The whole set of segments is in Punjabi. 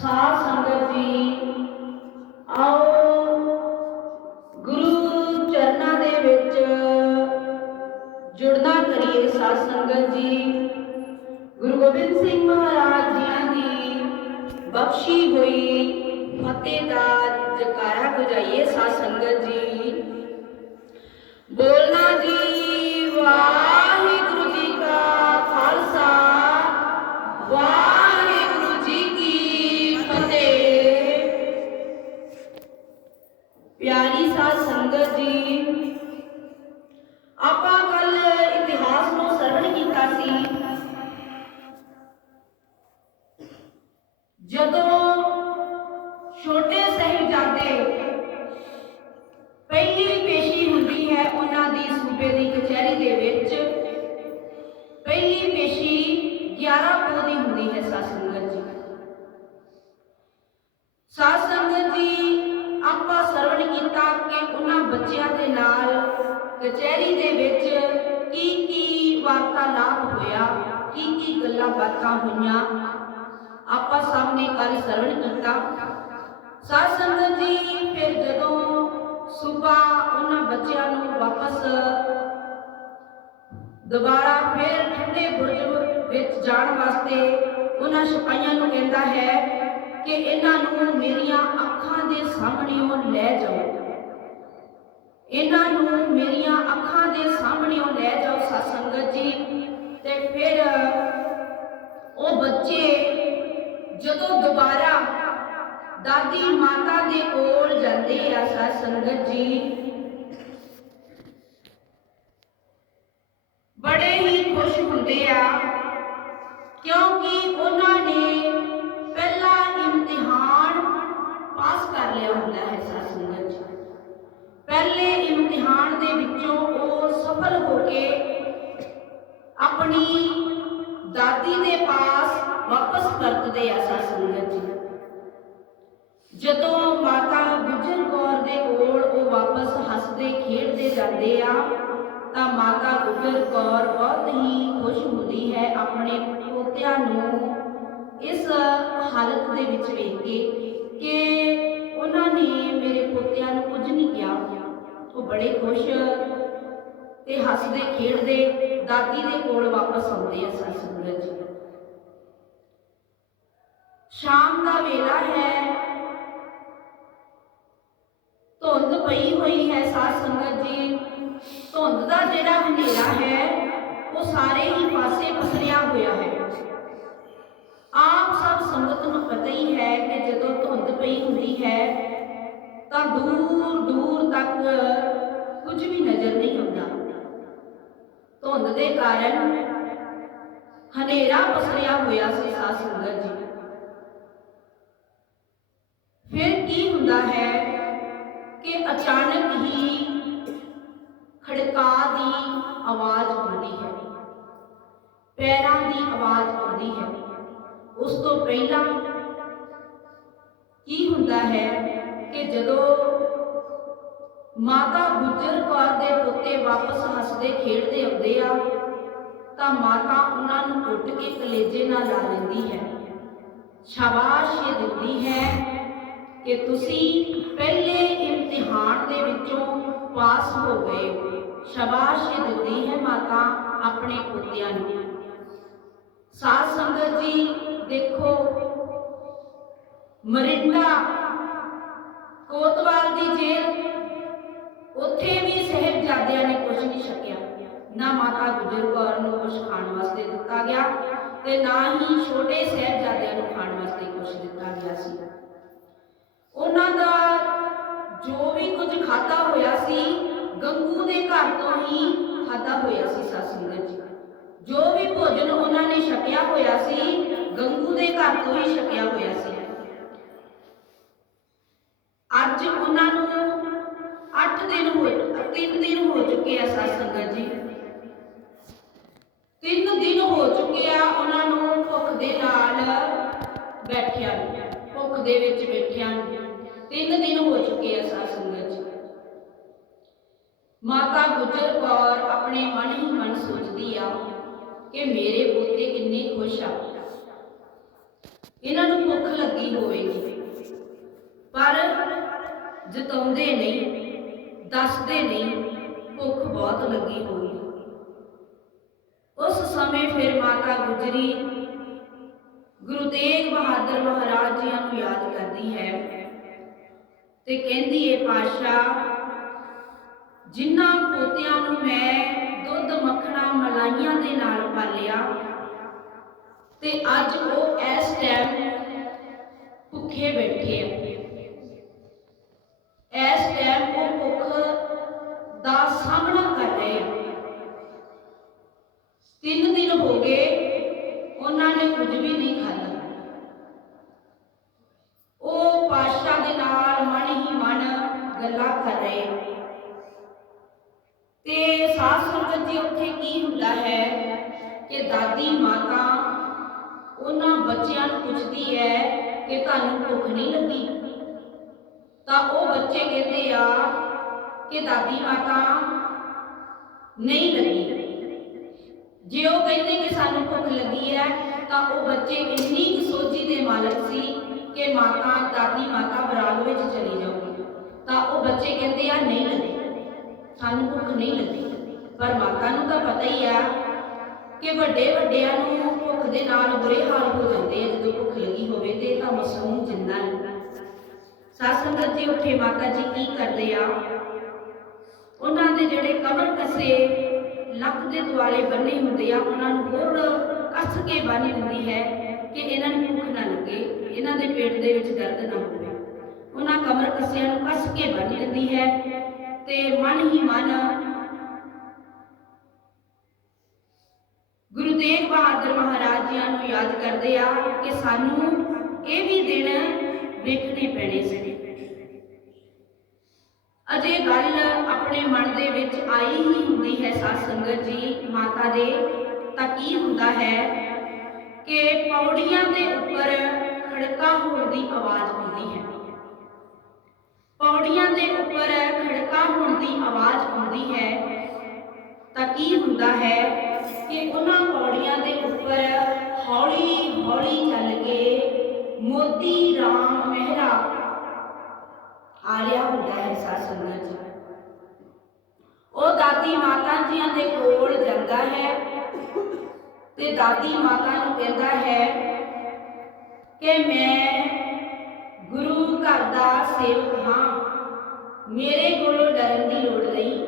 ਸਾਧ ਸੰਗਤ ਜੀ, ਆਓ ਗੁਰੂ ਚਰਨਾਂ ਦੇ ਵਿੱਚ ਜੁੜਨਾ ਕਰੀਏ ਸਾਧ ਸੰਗਤ ਜੀ। ਗੁਰੂ ਗੋਬਿੰਦ ਸਿੰਘ ਮਹਾਰਾਜ ਜੀਆਂ ਦੀ ਬਖਸ਼ੀ ਹੋਈ ਫਤਿਹ ਦਾ ਜਕਾਰਾ ਬਜਾਈਏ ਸਾਧ ਸੰਗਤ ਜੀ। ਬੋਲਣਾ ਪੇਸ਼ੀ 11 ਪੋ ਦੀ ਹੁੰਦੀ ਹੈ ਸਾਧ ਸੰਗਤ ਜੀ। ਸਾਧ ਸੰਗਤ ਜੀ, ਆਪਾਂ ਸਰਵਣ ਕੀਤਾ ਕਿ ਉਹਨਾਂ ਬੱਚਿਆਂ ਦੇ ਨਾਲ ਕਚਹਿਰੀ ਦੇ ਵਿੱਚ ਕੀ ਕੀ ਵਾਰਤਾਲਾਪ ਹੋਇਆ, ਕੀ ਕੀ ਗੱਲਾਂ ਬਾਤਾਂ ਹੋਈਆਂ, ਆਪਾਂ ਸਾਹਮਣੇ ਕੱਲ ਸਰਵਣ ਕੀਤਾ। ਸਾਧ ਸੰਗਤ ਜੀ, ਫਿਰ ਜਦੋਂ ਸਵੇਰ ਉਹਨਾਂ ਬੱਚਿਆਂ ਨੂੰ ਵਾਪਸ ਦੁਬਾਰਾ ਫਿਰ ਠੰਡੇ ਬੁਰਜ ਵਿੱਚ ਜਾਣ ਵਾਸਤੇ ਉਹਨਾਂ ਸਿਪਾਹੀਆਂ ਨੂੰ ਕਹਿੰਦਾ ਹੈ ਕਿ ਇਹਨਾਂ ਨੂੰ ਮੇਰੀਆਂ ਅੱਖਾਂ ਦੇ ਸਾਹਮਣੇੋਂ ਲੈ ਜਾਓ। ਇਹਨਾਂ ਨੂੰ ਮੇਰੀਆਂ ਅੱਖਾਂ ਦੇ ਸਾਹਮਣੇੋਂ ਲੈ ਜਾਓ ਸਾਧ ਜੀ। ਤੇ ਫਿਰ ਉਹ ਬੱਚੇ ਜਦੋਂ ਦੁਬਾਰਾ ਦਾਦੀ ਮਾਤਾ ਦੇ ਕੋਲ ਜਾਂਦੇ ਆ ਸਾਧ ਸੰਗਤ ਜੀ, ਬੜੇ ਹੀ ਖੁਸ਼ ਹੁੰਦੇ ਆ। ਕਿਉਂਕਿ ਉਹਨਾਂ ਨੇ ਪਹਿਲਾ ਇਮਤਿਹਾਨ ਪਾਸ ਕਰ ਲਿਆ ਹੁੰਦਾ ਹੈ ਸਾਧ ਸੰਗਤ ਜੀ। ਪਹਿਲੇ ਇਮਤਿਹਾਨ ਦੇ ਵਿੱਚੋਂ ਉਹ ਸਫਲ ਹੋ ਕੇ ਆਪਣੀ ਦਾਦੀ ਦੇ ਪਾਸ ਵਾਪਸ ਪਰਤਦੇ ਆ ਸਾਧ ਸੰਗਤ ਜੀ। ਜਦੋਂ ਮਾਤਾ ਗੁਜਰ ਕੌਰ ਦੇ ਕੋਲ ਉਹ ਵਾਪਸ ਹੱਸਦੇ, ਖੇਡਦੇ ਜਾਂਦੇ ਆ, ਤਾਂ ਮਾਤਾ ਗੁਜਰ ਕੌਰ ਖੁਸ਼ ਹੁੰਦੀ ਹੈ ਆਪਣੇ ਪੋਤਿਆਂ ਨੂੰ ਇਸ ਹਾਲਤ ਦੇ ਵਿੱਚ ਵੇਖ ਕੇ ਕਿ ਉਹਨਾਂ ਨੇ ਮੇਰੇ ਪੋਤਿਆਂ ਨੂੰ ਕੁਝ ਨਹੀਂ ਕਿਹਾ। ਉਹ ਬੜੇ ਖੁਸ਼ ਤੇ ਹੱਸਦੇ, ਖੇਡਦੇ, ਦਾਦੀ ਦੇ ਕੋਲ ਵਾਪਸ ਆਉਂਦੇ ਆ ਸਾਧ ਸੰਗਤ ਜੀ ਸ਼ਾਮ ਦਾ ਵੇਲਾ ਹੈ। ਧੁੰਦ ਪਈ ਹੋਈ ਹੈ ਸਾਧ ਸੰਗਤ ਜੀ। ਧੁੰਦ ਦਾ ਜਿਹੜਾ ਹਨੇਰਾ ਹੈ ਉਹ ਸਾਰੇ ਹੀ ਪਾਸੇ ਪਸਰਿਆ ਹੋਇਆ ਹੈ। ਆਪ ਸਭ ਸੰਗਤ ਨੂੰ ਪਤਾ ਹੀ ਹੈ ਕਿ ਜਦੋਂ ਧੁੰਦ ਪਈ ਹੁੰਦੀ ਹੈ, ਤਾਂ ਦੂਰ ਦੂਰ ਤੱਕ ਕੁਝ ਵੀ ਨਜ਼ਰ ਨਹੀਂ ਆਉਂਦਾ। ਧੁੰਦ ਦੇ ਕਾਰਨ ਹਨੇਰਾ ਪਸਰਿਆ ਹੋਇਆ ਸੀ ਸਾਧ ਸੰਗਤ ਜੀ। ਫਿਰ ਕੀ ਹੁੰਦਾ ਹੈ ਕਿ ਅਚਾਨਕ ਹੀ ਖੜਕਾ ਦੀ ਆਵਾਜ਼ ਆਉਂਦੀ ਹੈ। ਪੈਰਾਂ ਦੀ ਆਵਾਜ਼ ਆਉਂਦੀ ਹੈ। ਉਸ ਤੋਂ ਪਹਿਲਾਂ ਕੀ ਹੁੰਦਾ ਹੈ ਕਿ ਜਦੋਂ ਮਾਤਾ ਗੁਜਰ ਕੌਰ ਦੇ ਪੁੱਤੇ ਵਾਪਸ ਹੱਸਦੇ, ਖੇਡਦੇ ਆਉਂਦੇ ਆ, ਤਾਂ ਮਾਤਾ ਉਹਨਾਂ ਨੂੰ ਉੱਟ ਕੇ ਕਲੇਜੇ ਨਾਲ ਲਾ ਲੈਂਦੀ ਹੈ। ਸ਼ਾਬਾਸ਼ ਇਹ ਦਿੰਦੀ ਹੈ ਕਿ ਤੁਸੀਂ ਪਹਿਲੇ ਇਮਤਿਹਾਨ ਦੇ ਵਿੱਚੋਂ ਪਾਸ ਹੋ ਗਏ। ਹੋ ਸ਼ਾਬਾਸ਼ ਇਹ ਦਿੰਦੀ ਹੈ ਮਾਤਾ ਆਪਣੇ ਪੁੱਤਿਆਂ ਨੂੰ। ਸਾਧ ਸੰਗਤ ਜੀ, ਦੇਖੋ, ਮਰਿੰਡਾ, ਕੋਤਵਾਲ ਦੀ ਜੇਲ੍ਹ, ਉੱਥੇ ਵੀ ਸਹਿਬਜ਼ਾਦਿਆਂ ਨੇ ਕੁਝ ਨਹੀਂ ਛਕਿਆ। ਨਾ ਮਾਤਾ ਗੁਜਰ ਕੌਰ ਨੂੰ ਕੁਝ ਖਾਣ ਵਾਸਤੇ ਦਿੱਤਾ ਗਿਆ ਤੇ ਨਾ ਹੀ ਛੋਟੇ ਸਹਿਬਜ਼ਾਦਿਆਂ ਨੂੰ ਖਾਣ ਵਾਸਤੇ ਕੁਝ ਦਿੱਤਾ ਗਿਆ ਸੀ। ਉਹਨਾਂ ਦਾ ਜੋ ਵੀ ਕੁਝ ਖਾਦਾ ਹੋਇਆ ਸੀ, ਗੰਗੂ ਦੇ ਘਰ ਤੋਂ ਹੀ ਖਾਦਾ ਹੋਇਆ ਸੀ, ਸਾਧ ਸੰਗਤ ਜੀ ਜੋ ਵੀ ਭੋਜਨ ਉਹਨਾਂ ਨੇ ਛਕਿਆ ਹੋਇਆ ਸੀ, ਗੰਗੂ ਦੇ ਘਰ ਤੋਂ ਹੀ ਛਕਿਆ ਹੋਇਆ ਸੀ। ਅੱਜ ਉਹਨਾਂ ਨੂੰ 8 ਦਿਨ ਹੋ 3 ਦਿਨ ਹੋ ਚੁੱਕੇ ਆ ਸਾਧ ਸੰਗਤ ਜੀ। 3 ਦਿਨ ਹੋ ਚੁੱਕੇ ਆ ਉਹਨਾਂ ਨੂੰ ਭੁੱਖ ਦੇ ਨਾਲ ਬੈਠਿਆ ਭੁੱਖ ਦੇ ਵਿੱਚ ਬੈਠਿਆ ਨੂੰ। 3 ਦਿਨ ਹੋ ਚੁੱਕੇ ਆ ਸਾਧ ਸੰਗਤ ਜੀ। ਮਾਤਾ ਗੁਜਰ ਕੌਰ ਆਪਣੇ ਮਨ ਹੀ ਮਨ ਸੋਚਦੀ ਆ ਕਿ ਮੇਰੇ ਪੋਤੇ ਕਿੰਨੇ ਖੁਸ਼ ਆ। ਇਹਨਾਂ ਨੂੰ ਭੁੱਖ ਲੱਗੀ ਹੋਵੇਗੀ। ਪਰ ਜਤਾਉਂਦੇ ਨਹੀਂ, ਦੱਸਦੇ ਨਹੀਂ, ਭੁੱਖ ਬਹੁਤ ਲੱਗੀ ਹੋਈ ਉਸ ਸਮੇਂ ਫਿਰ ਮਾਤਾ ਗੁਜਰੀ ਗੁਰੂ ਤੇਗ ਬਹਾਦਰ ਮਹਾਰਾਜ ਜੀ ਨੂੰ ਯਾਦ ਕਰਦੀ ਹੈ ਤੇ ਕਹਿੰਦੀ ਏ ਪਾਸ਼ਾ ਜਿਨ੍ਹਾਂ ਪੋਤਿਆਂ ਨੂੰ ਮੈਂ ਮਲਾਈਆਂ ਦੇ ਨਾਲ ਪਾਲਿਆ। ਤੇ ਅੱਜ ਉਹ ਇਸ ਟਾਈਮ ਭੁੱਖੇ ਬੈਠੇ ਆ। ਇਸ ਟਾਈਮ ਉਹ ਭੁੱਖ ਦਾ ਸਾਹਮਣਾ ਕਰ ਰਹੇ ਆ। ਤਿੰਨ ਦਿਨ ਹੋ ਗਏ, ਉਹਨਾਂ ਨੇ ਕੁਝ ਵੀ ਨਹੀਂ ਖਾਧਾ। ਉਹ ਪਾਸ਼ਾ ਦੇ ਨਾਲ ਮਨ ਹੀ ਮਨ ਗੱਲਾਂ ਕਰ ਰਹੇ ਤੇ ਸਾਧ ਉੱਥੇ ਕੀ ਹੁੰਦਾ ਹੈ ਕਿ ਦਾਦੀ ਮਾਤਾ ਉਹਨਾਂ ਬੱਚਿਆਂ ਨੂੰ ਪੁੱਛਦੀ ਹੈ ਕਿ ਤੁਹਾਨੂੰ ਭੁੱਖ ਨਹੀਂ ਲੱਗੀ। ਤਾਂ ਉਹ ਬੱਚੇ ਕਹਿੰਦੇ ਆ ਕਿ ਦਾਦੀ ਮਾਤਾ ਨਹੀਂ ਲੱਗੀ। ਜੇ ਉਹ ਕਹਿੰਦੇ ਕਿ ਸਾਨੂੰ ਭੁੱਖ ਲੱਗੀ ਹੈ, ਤਾਂ ਉਹ ਬੱਚੇ ਇੰਨੀ ਕੁ ਸੋਝੀ ਦੇ ਮਾਲਕ ਸੀ ਕਿ ਮਾਤਾ, ਦਾਦੀ ਮਾਤਾ ਬਰਾਗ ਵਿੱਚ ਚਲੀ ਜਾਊਗੀ। ਤਾਂ ਉਹ ਬੱਚੇ ਕਹਿੰਦੇ ਆ, ਨਹੀਂ ਲੱਗੀ। ਸਾਨੂੰ ਭੁੱਖ ਨਹੀਂ ਲੱਗੀ। ਪਰ ਮਾਤਾ ਨੂੰ ਤਾਂ ਪਤਾ ਹੀ ਆ ਕਿ ਵੱਡੇ ਵੱਡਿਆਂ ਨੂੰ ਭੁੱਖ ਦੇ ਨਾਲ ਬੁਰੇ ਹਾਲ ਹੋ ਜਾਂਦੇ ਆ, ਜਦੋਂ ਭੁੱਖ ਲੱਗੀ ਹੋਵੇ ਤੇ ਇਹ ਤਾਂ ਮਾਸੂਮ ਜਿੰਦਾ ਹੈ ਸਾਧ ਸੰਗਤ ਜੀ ਉੱਥੇ ਮਾਤਾ ਜੀ ਕੀ ਕਰਦੇ ਆ? ਉਹਨਾਂ ਦੇ ਜਿਹੜੇ ਕਮਰ ਕਸੇ ਲੱਕ ਦੇ ਦੁਆਲੇ ਬੰਨੇ ਹੁੰਦੇ ਆ, ਉਹਨਾਂ ਨੂੰ ਹੋਰ ਕੱਸ ਕੇ ਬੰਨ੍ਹ ਦਿੰਦੀ ਹੈ ਕਿ ਇਹਨਾਂ ਨੂੰ ਭੁੱਖ ਨਾ ਲੱਗੇ, ਇਹਨਾਂ ਦੇ ਪੇਟ ਦੇ ਵਿੱਚ ਦਰਦ ਨਾ ਹੋਵੇ। ਉਹਨਾਂ ਕਮਰ ਕੱਸਿਆਂ ਨੂੰ ਕੱਸ ਕੇ ਬੰਨ੍ਹ ਦਿੰਦੀ ਹੈ ਤੇ ਮਨ ਹੀ ਮਨ ਗੁਰੂ ਤੇਗ ਬਹਾਦਰ ਮਹਾਰਾਜ ਜੀ ਨੂੰ ਯਾਦ ਕਰਦੇ ਆ ਕਿ ਸਾਨੂੰ ਇਹ ਵੀ ਦਿਨ ਵੇਖਣੇ ਪੈਣੇ ਸੀ। ਅਜੇ ਗੱਲ ਆਪਣੇ ਮਨ ਦੇ ਵਿੱਚ ਆਈ ਹੀ ਹੁੰਦੀ ਹੈ ਸਾਧ ਸੰਗਤ ਜੀ, ਮਾਤਾ ਦੇ, ਤਾਂ ਕੀ ਹੁੰਦਾ ਹੈ ਕਿ ਪੌੜੀਆਂ ਦੇ ਉੱਪਰ ਖੜਕਾ ਹੋਣ ਦੀ ਆਵਾਜ਼ ਆਉਂਦੀ ਹੈ। ਪੌੜੀਆਂ ਦੇ ਉੱਪਰ ਖੜਕਾ ਹੋਣ ਦੀ ਆਵਾਜ਼ ਆਉਂਦੀ ਹੈ, ਤਾਂ ਕੀ ਹੁੰਦਾ ਹੈ ਕਿ ਉਹਨਾਂ ਪੌੜੀਆਂ ਦੇ ਉੱਪਰ ਹੌਲੀ ਹੌਲੀ ਚੱਲ ਕੇ ਮੋਤੀ ਰਾਮ ਮਹਿਰਾ ਆ ਰਿਹਾ ਹੁੰਦਾ ਹੈ ਸਾਧ ਸੰਗਤ ਜੀ ਉਹ ਦਾਦੀ ਮਾਤਾ ਜੀਆਂ ਦੇ ਕੋਲ ਜਾਂਦਾ ਹੈ ਤੇ ਦਾਦੀ ਮਾਤਾ ਨੂੰ ਕਹਿੰਦਾ ਹੈ ਕਿ ਮੈਂ ਗੁਰੂ ਘਰ ਦਾ ਸੇਵਕ ਹਾਂ ਮੇਰੇ ਕੋਲੋਂ ਡਰਨ ਦੀ ਲੋੜ ਨਹੀਂ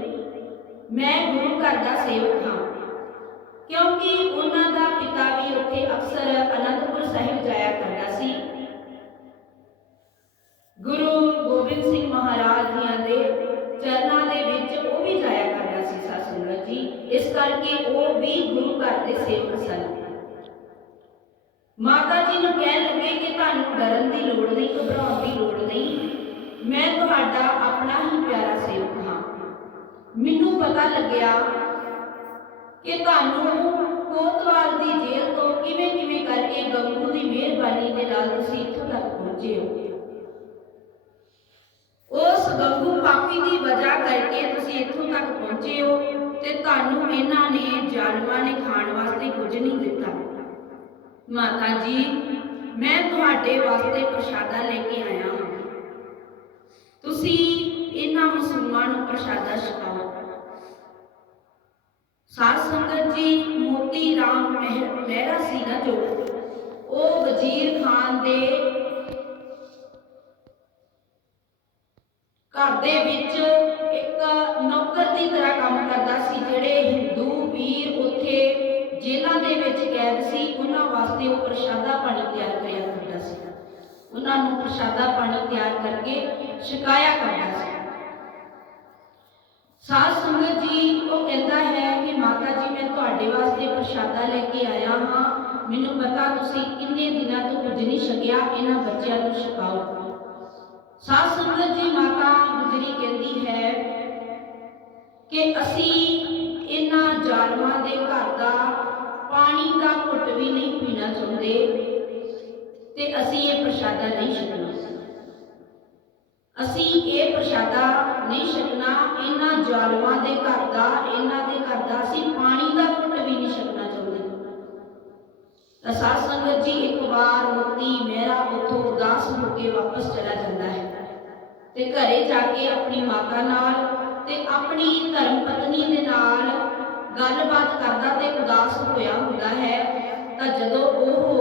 ਮੈਂ ਗੁਰੂ ਘਰ ਦਾ ਸੇਵਕ ਹਾਂ ਕਿਉਂਕਿ ਉਹਨਾਂ ਦਾ ਪਿਤਾ ਵੀ ਉੱਥੇ ਅਕਸਰ ਅਨੰਦਪੁਰ ਸਾਹਿਬ ਜਾਇਆ ਕਰਦਾ ਸੀ। ਗੁਰੂ ਗੋਬਿੰਦ ਸਿੰਘ ਮਹਾਰਾਜ ਜੀਆਂ ਦੇ ਚਰਨਾਂ ਦੇ ਵਿੱਚ ਉਹ ਵੀ ਜਾਇਆ ਕਰਦਾ ਸੀ ਸਾਧ ਜੀ। ਇਸ ਕਰਕੇ ਉਹ ਵੀ ਗੁਰੂ ਘਰ ਦੇ ਸੇਵਕ ਸਨ। ਮਾਤਾ ਜੀ ਨੂੰ ਕਹਿਣ ਲੱਗੇ ਕਿ ਤੁਹਾਨੂੰ ਡਰਨ ਦੀ ਲੋੜ ਨਹੀਂ, ਘਬਰਾਉਣ ਦੀ ਲੋੜ ਨਹੀਂ। ਮੈਂ ਤੁਹਾਡਾ ਆਪਣਾ ਹੀ ਪਿਆਰਾ ਸੇਵਕ ਹਾਂ। ਮੈਨੂੰ ਪਤਾ ਲੱਗਿਆ ਕਿ ਤੁਹਾਨੂੰ ਕੋਤਵਾਲ ਦੀ ਜੇਲ੍ਹ ਤੋਂ ਕਿਵੇਂ ਕਿਵੇਂ ਕਰਕੇ ਗੰਗੂ ਦੀ ਮਿਹਰਬਾਨੀ ਦੇ ਨਾਲ ਤੁਸੀਂ ਇੱਥੋਂ ਤੱਕ ਪਹੁੰਚੇ ਹੋ? ਉਸ ਗੰਗੂ ਪਾਪੀ ਦੀ ਵਜ੍ਹਾ ਕਰਕੇ ਤੁਸੀਂ ਇੱਥੋਂ ਤੱਕ ਪਹੁੰਚੇ ਹੋ ਤੇ ਤੁਹਾਨੂੰ ਇਹਨਾਂ ਨੇ ਜਾਲਮਾਂ ਨੇ ਖਾਣ ਵਾਸਤੇ ਕੁਝ ਨਹੀਂ ਦਿੱਤਾ। ਮਾਤਾ ਜੀ, ਮੈਂ ਤੁਹਾਡੇ ਵਾਸਤੇ ਪ੍ਰਸ਼ਾਦਾ ਲੈ ਕੇ ਆਇਆ ਹਾਂ। ਤੁਸੀਂ ਇਹਨਾਂ ਮੁਸਲਮਾਨਾਂ ਨੂੰ ਪ੍ਰਸ਼ਾਦਾ ਛਕਾਓ। ਸਾਧ ਸੰਗਤ ਜੀ, ਮੋਤੀ ਰਾਮ ਮਹਿ- ਮਹਿਰਾ ਸੀ ਨਾ ਜੋ। ਉਹ ਵਜ਼ੀਰ ਖਾਨ ਦੇ ਘਰ ਦੇ ਵਿੱਚ ਇੱਕ ਨੌਕਰ ਦੀ ਤਰ੍ਹਾਂ ਕੰਮ ਕਰਦਾ ਸੀ, ਜਿਹੜੇ ਹਿੰਦੂ ਵੀਰ ਉੱਥੇ ਜੇਲ੍ਹਾਂ ਦੇ ਵਿੱਚ ਕੈਦ ਸੀ। ਉਹਨਾਂ ਵਾਸਤੇ ਉਹ ਪ੍ਰਸ਼ਾਦਾ ਪਾਣੀ ਤਿਆਰ ਕਰਿਆ ਕਰਦਾ ਸੀ। ਉਹਨਾਂ ਨੂੰ ਪ੍ਰਸ਼ਾਦਾ ਪਾਣੀ ਤਿਆਰ ਕਰਕੇ ਛਕਾਇਆ ਕਰਦਾ ਸੀ। ਸੰਗਤ ਜੀ, ਉਹ ਕਹਿੰਦਾ ਹੈ ਕਿ ਮਾਤਾ ਜੀ, ਮੈਂ ਤੁਹਾਡੇ ਵਾਸਤੇ ਪ੍ਰਸ਼ਾਦਾ ਲੈ ਕੇ ਆਇਆ ਹਾਂ। ਮੈਨੂੰ ਪਤਾ ਤੁਸੀਂ ਕਿੰਨੇ ਦਿਨਾਂ ਤੋਂ ਕੁਝ ਨਹੀਂ ਛਕਿਆ, ਇਹਨਾਂ ਬੱਚਿਆਂ ਨੂੰ ਛਕਾਓ। ਸਾਧ ਸੰਗਤ ਜੀ, ਮਾਤਾ ਗੁਜਰੀ ਕਹਿੰਦੀ ਹੈ ਕਿ ਅਸੀਂ ਇਹਨਾਂ ਜ਼ਾਲਮਾਂ ਦੇ ਘਰ ਦਾ ਪਾਣੀ ਦਾ ਘੁੱਟ ਵੀ ਨਹੀਂ ਪੀਣਾ ਚਾਹੁੰਦੇ ਤੇ ਅਸੀਂ ਇਹ ਪ੍ਰਸ਼ਾਦਾ ਨਹੀਂ ਛਕਣਾ। ਅਸੀਂ ਇਹ ਪ੍ਰਸ਼ਾਦਾ ਨਹੀਂ ਛਕਣਾ, ਇਹਨਾਂ ਜ਼ਾਲਮਾਂ ਦੇ ਘਰ ਦਾ, ਇਹਨਾਂ ਦੇ ਘਰ ਦਾ ਅਸੀਂ ਪਾਣੀ ਦਾ ਘੁੱਟ ਵੀ ਨਹੀਂ ਛਕਣਾ ਚਾਹੁੰਦੇ। ਤਾਂ ਸਾਧ ਸੰਗਤ ਜੀ, ਇੱਕ ਵਾਰ ਮੁਕਤੀ ਮੇਰਾ ਉੱਥੋਂ ਉਦਾਸ ਹੋ ਕੇ ਵਾਪਸ ਚਲਾ ਜਾਂਦਾ ਹੈ। ਤੇ ਘਰੇ ਜਾ ਕੇ ਆਪਣੀ ਮਾਤਾ ਨਾਲ ਤੇ ਆਪਣੀ ਧਰਮ ਪਤਨੀ ਦੇ ਨਾਲ ਗੱਲਬਾਤ ਕਰਦਾ ਤੇ ਉਦਾਸ ਹੋਇਆ ਹੁੰਦਾ ਹੈ। ਤਾਂ ਜਦੋਂ ਉਹ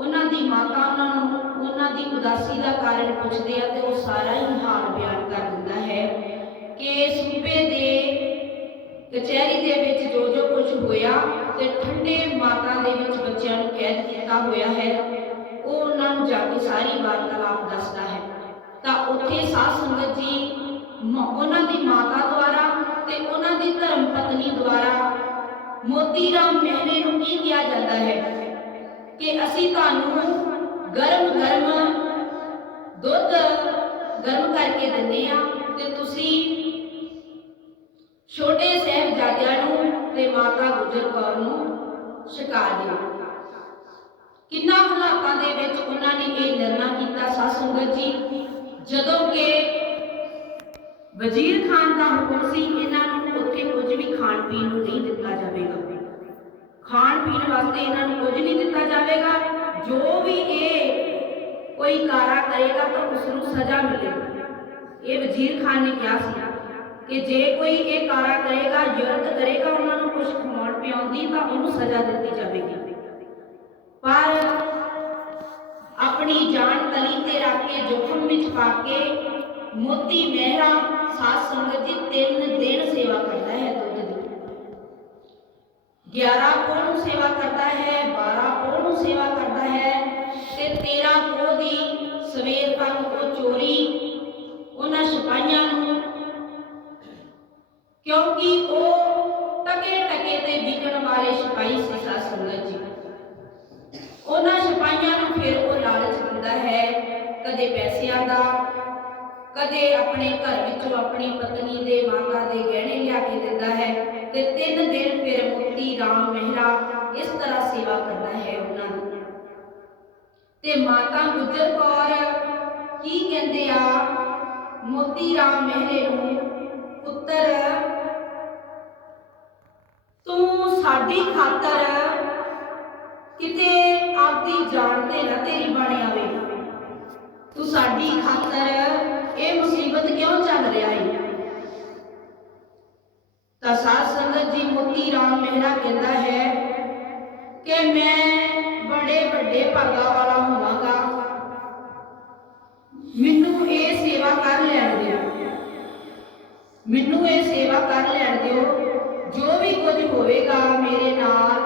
ਉਹਨਾਂ ਦੀ ਮਾਤਾ ਉਹਨਾਂ ਨੂੰ ਉਹਨਾਂ ਦੀ ਉਦਾਸੀ ਦਾ ਕਾਰਨ ਪੁੱਛਦੇ ਆ ਤੇ ਉਹ ਸਾਰਾ ਹੀ ਹਾਲ ਬਿਆਨ ਕਰ ਦਿੰਦਾ ਹੈ ਕਿ ਸੂਬੇ ਦੇ ਕਚਹਿਰੀ ਦੇ ਵਿੱਚ ਜੋ ਜੋ ਕੁਝ ਹੋਇਆ ਤੇ ਠੰਡੇ ਮਾਤਾ ਦੇ ਵਿੱਚ ਬੱਚਿਆਂ ਨੂੰ ਕੈਦ ਕੀਤਾ ਹੋਇਆ ਹੈ, ਉਹ ਉਹਨਾਂ ਨੂੰ ਜਾ ਕੇ ਸਾਰੀ ਵਾਰਤਾਲਾਪ ਦੱਸਦਾ ਹੈ। ਤਾਂ ਉੱਥੇ ਸਾਧ ਸੰਗਤ ਜੀ ਉਹਨਾਂ ਦੀ ਮਾਤਾ ਦੁਆਰਾ ਤੇ ਉਹਨਾਂ ਦੀ ਧਰਮ ਪਤਨੀ ਦੁਆਰਾ ਮੋਤੀ ਰਾਮ ਮਹਿਰੇ ਨੂੰ ਕੀ ਕਿਹਾ ਜਾਂਦਾ ਹੈ ਕਿ ਅਸੀਂ ਤੁਹਾਨੂੰ ਗਰਮ ਦੁੱਧ ਗਰਮ ਕਰਕੇ ਦਿੰਦੇ ਆ ਤੇ ਤੁਸੀਂ ਛੋਟੇ ਸਾਹਿਬਜ਼ਾਦਿਆਂ ਨੂੰ ਤੇ ਮਾਤਾ ਗੁਜਰ ਕੌਰ ਨੂੰ ਛਕਾ ਦਿਓ। ਕਿੰਨਾ ਹਾਲਾਤਾਂ ਦੇ ਵਿੱਚ ਉਹਨਾਂ ਨੇ ਇਹ ਨਿਰਣਾ ਕੀਤਾ ਸਾਧ ਜੀ, ਜਦੋਂ ਕਿ ਵਜ਼ੀਰ ਖਾਨ ਦਾ ਹੁਕਮ ਸੀ ਇਹਨਾਂ ਨੂੰ ਉੱਥੇ ਕੁਝ ਵੀ ਖਾਣ ਪੀਣ ਨੂੰ ਨਹੀਂ ਦਿੱਤਾ ਜਾਵੇਗਾ। ਖਾਣ ਪੀਣ ਵਾਸਤੇ ਇਹਨਾਂ ਨੂੰ ਕੁਝ ਨਹੀਂ ਇਹ ਕੋਈ ਕਾਰਾ ਕਰੇਗਾ ਤਾਂ ਉਸ ਨੂੰ ਸਜ਼ਾ ਮਿਲੇਗੀ। ਇਹ ਨੇ ਕਿਹਾ ਸੀ ਕਿ ਜੇ ਕੋਈ ਇਹ ਕਾਰਾ ਕਰੇਗਾ, ਯੁਰਤ ਕਰੇਗਾ ਉਹਨਾਂ ਨੂੰ ਕੁਝ ਖਵਾਉਣ ਪਿਆਉਂਦੀ ਤਾਂ ਉਹਨੂੰ ਸਜ਼ਾ ਦਿੱਤੀ ਜਾਵੇਗੀ। ਪਰ ਆਪਣੀ ਜਾਨ ਤਲੀ ਤੇ ਰੱਖ ਕੇ, ਜੋਖਮ ਵਿੱਚ ਪਾ ਕੇ, ਮੋਤੀ ਮਹਿਰਾ ਸਾਧ ਸੰਗਤ ਜੀ ਤਿੰਨ ਦਿਨ ਸੇਵਾ ਕਰਦਾ ਹੈ ਦੁੱਧ ਦੀ। 11 ਕੋਣ ਸੇਵਾ ਕਰਦਾ ਹੈ 12 ਪੋਹ ਨੂੰ ਸੇਵਾ ਕਰਦਾ ਹੈ ਤੇ 13 ਪੋਹ ਦੀ ਸਵੇਰ ਤੱਕ ਉਹ ਚੋਰੀ ਉਹਨਾਂ ਸਿਪਾਹੀਆਂ ਨੂੰ ਕਿਉਂਕਿ ਉਹ ਟਕੇ ਟਕੇ ਤੇ ਵਿਕਣ ਵਾਲੇ ਸਿਪਾਹੀ ਸੀ ਸਾਧ ਸੰਗਤ ਜੀ ਉਹਨਾਂ ਸਿਪਾਹੀਆਂ ਨੂੰ ਫਿਰ ਉਹ ਲਾਲਚ ਦਿੰਦਾ ਹੈ ਕਦੇ ਪੈਸਿਆਂ ਦਾ ਕਦੇ ਆਪਣੇ ਘਰ ਵਿੱਚੋਂ ਆਪਣੀ ਪਤਨੀ ਦੇ ਮਾਤਾ ਦੇ ਗਹਿਣੇ ਲਿਆ ਕੇ ਦਿੰਦਾ ਹੈ ਤੇ ਤਿੰਨ ਦਿਨ ਫਿਰ ਮੋਤੀ ਰਾਮ ਮਹਿਰਾ ਇਸ ਤਰ੍ਹਾਂ ਸੇਵਾ ਕਰਦਾ ਹੈ ਉਹਨਾਂ ਦੀ ਤੇ ਮਾਤਾ ਗੁਜਰ ਕੌਰ ਕੀ ਕਹਿੰਦੇ ਆ? ਮੋਤੀ ਰਾਮ ਮਹਿਰੇ ਨੂੰ ਪੁੱਤਰ, ਤੂੰ ਸਾਡੀ ਖਾਤਰ ਕਿਤੇ ਆਪਦੀ ਜਾਨ ਤੇ ਨਾ ਤੇਰੀ ਬਣ ਆਵੇ। ਤੂੰ ਸਾਡੀ ਖਾਤਰ ਇਹ ਮੁਸੀਬਤ ਕਿਉਂ ਚੱਲ ਰਿਹਾ ਏ? ਤਾਂ ਸਾਧ ਸੰਗਤ ਜੀ ਮੋਤੀ ਰਾਮ ਮਹਿਰਾ ਕਹਿੰਦਾ ਹੈ ਕਿ ਮੈਂ ਬੜੇ ਵੱਡੇ ਭਾਗਾ ਵਾਲਾ ਹੋਵਾਂਗਾ ਮੈਨੂੰ ਇਹ ਸੇਵਾ ਕਰ ਲੈਣ ਦਿਓ ਮੈਨੂੰ ਇਹ ਸੇਵਾ ਕਰ ਲੈਣ ਦਿਓ। ਜੋ ਵੀ ਕੁਝ ਹੋਵੇਗਾ ਮੇਰੇ ਨਾਲ,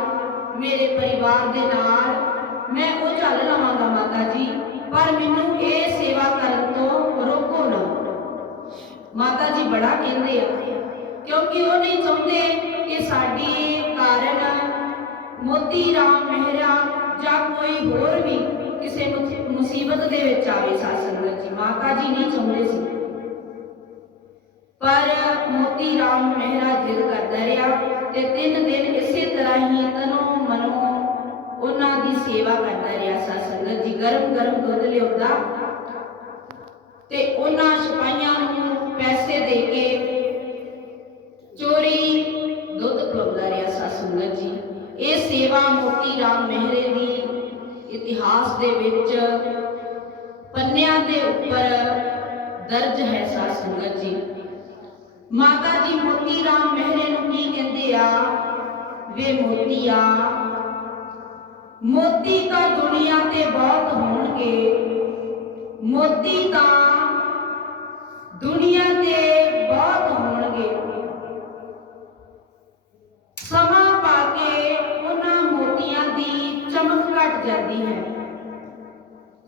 ਮੇਰੇ ਪਰਿਵਾਰ ਦੇ ਨਾਲ, ਮੈਂ ਉਹ ਚੱਲ ਲਵਾਂਗਾ ਮਾਤਾ ਜੀ। ਪਰ ਮੈਨੂੰ ਇਹ ਸੇਵਾ ਕਰਨ ਤੋਂ ਰੋਕੋ ਨਾ। ਮਾਤਾ ਜੀ ਬੜਾ ਕਹਿੰਦੇ ਆ, ਕਿਉਂਕਿ ਉਹ ਨਹੀਂ ਚਾਹੁੰਦੇ ਕਿ ਸਾਡੀ ਕਾਰਨ ਮੋਤੀ ਰਾਮ ਮਹਿਰਾ ਜਾਂ ਕੋਈ ਹੋਰ ਵੀ ਕਿਸੇ ਮੁਸੀਬਤ ਦੇ ਵਿੱਚ ਆਵੇ ਸਾਧ ਸੰਗਤ ਜੀ। ਮਾਤਾ ਜੀ ਨਹੀਂ ਚਾਹੁੰਦੇ ਸੀ। ਮੋਤੀ ਰਾਮ ਮਹਿਰਾ ਜਿੱਦ ਕਰਦਾ ਰਿਹਾ ਤੇ ਤਿੰਨ ਦਿਨ ਇਸੇ ਤਰ੍ਹਾਂ ਹੀ ਤਨੋਂ ਮਨੋਂ ਉਹਨਾਂ ਦੀ ਸੇਵਾ ਕਰਦਾ ਰਿਹਾ ਸਾਧ ਸੰਗਤ ਜੀ। ਗਰਮ ਗਰਮ ਦੁੱਧ ਲਿਆਉਂਦਾ ਤੇ ਉਹਨਾਂ ਸਿਪਾਹੀਆਂ ਨੂੰ ਪੈਸੇ ਦੇ ਕੇ ਚੋਰੀ ਦੁੱਧ ਪਿਲਾਉਂਦਾ ਰਿਹਾ ਸਾਧ ਸੰਗਤ ਜੀ। ਇਹ ਸੇਵਾ ਮੋਤੀ ਰਾਮ ਮਹਿਰੇ ਦੀ ਇਤਿਹਾਸ ਦੇ ਵਿੱਚ ਪੰਨਿਆਂ ਦੇ ਉੱਪਰ ਦਰਜ ਹੈ ਸਾਧ ਸੰਗਤ ਜੀ। ਮਾਤਾ ਜੀ ਮੋਤੀ ਰਾਮ ਮਹਿਰੇ ਨੂੰ ਕੀ ਕਹਿੰਦੇ ਆ? ਵੇ ਮੋਤੀਆ, ਮੋਤੀ ਤਾਂ ਦੁਨੀਆ ਤੇ ਬਹੁਤ ਹੋਣਗੇ। ਮੋਤੀ ਤਾਂ ਦੁਨੀਆ ਤੇ ਬਹੁਤ ਹੋਣਗੇ। ਸਮਾਂ ਪਾ ਕੇ ਉਹਨਾਂ ਮੋਤੀਆਂ ਦੀ ਚਮਕ ਘਟ ਜਾਂਦੀ ਹੈ।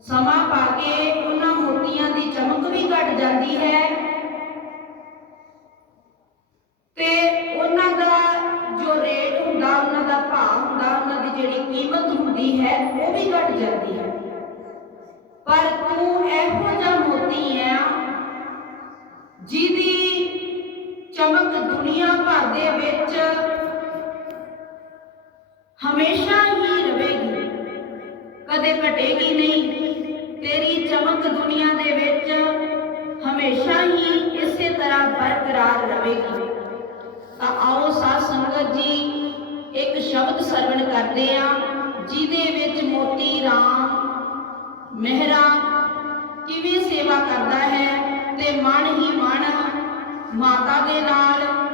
ਸਮਾਂ ਹਮੇਸ਼ਾ ਹੀ ਰਹੇਗੀ ਕਦੇ ਘਟੇਗੀ ਨਹੀਂ ਤੇਰੀ ਚਮਕ ਦੁਨੀਆ ਦੇ ਵਿੱਚ ਹਮੇਸ਼ਾ ਹੀ ਇਸੇ ਤਰ੍ਹਾਂ ਬਰਕਰਾਰ ਰਹੇਗੀ ਤਾਂ ਆਓ ਸਾਧ ਸੰਗਤ ਜੀ ਇੱਕ ਸ਼ਬਦ ਸਰਵਣ ਕਰਦੇ ਆ ਜਿਹਦੇ ਵਿੱਚ ਮੋਤੀ ਰਾਮ ਮਹਿਰਾ ਕਿਵੇਂ ਸੇਵਾ ਕਰਦਾ ਹੈ ਤੇ ਮਨ ਹੀ ਮਨ ਮਾਤਾ ਦੇ ਨਾਲ